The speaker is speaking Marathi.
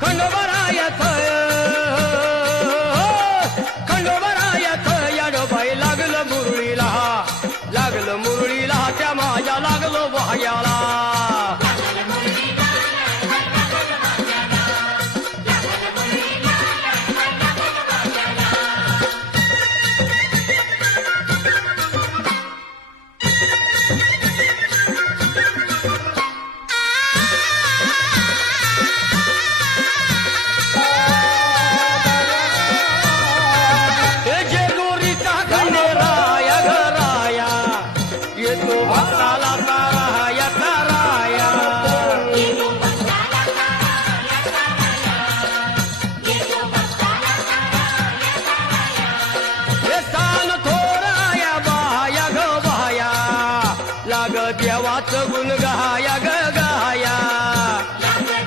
खंडोबरायत खंडोबरायत याडोबाई लागलं मुरळीला त्या माझ्या लागलो वाह्याला देवाचं गुण